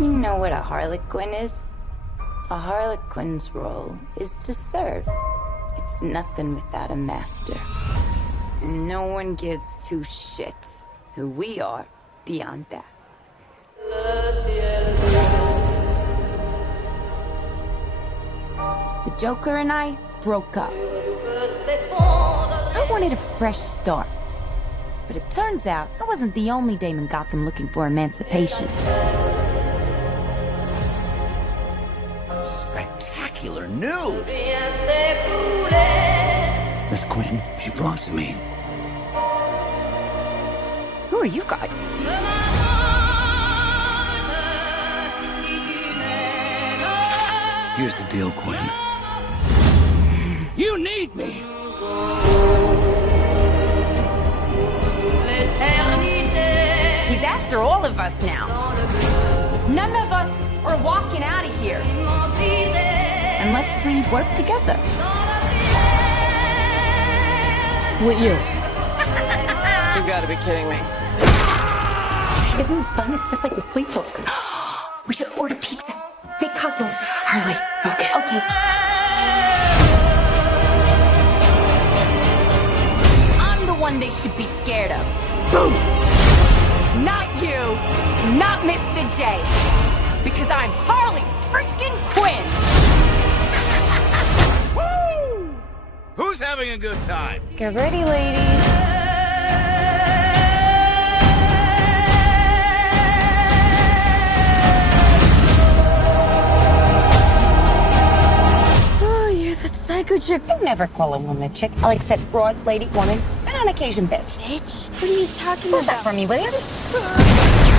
You know what a harlequin is? A harlequin's role is to serve. It's nothing without a master. And no one gives two shits who we are beyond that. The Joker and I broke up. I wanted a fresh start. But it turns out I wasn't the only dame in Gotham looking for emancipation. Spectacular news! Miss Quinn, she belongs to me. Who are you guys? Here's the deal, Quinn. You need me! He's after all of us now. None of us are walking out of here. Unless we work together. With you. You gotta be kidding me. Isn't this fun? It's just like a sleepover. We should order pizza. Big Cosmos. Harley, focus. Okay. I'm the one they should be scared of. Boom! Not you. Not Mr. J. Because I'm Harley freaking Quinn. Woo! Who's having a good time? Get ready, ladies. Oh, you're that psycho chick. Don't never call a woman a chick. I'll accept broad, lady, woman, and on occasion, bitch. Bitch? What are you talking Who's that about? for me, will you?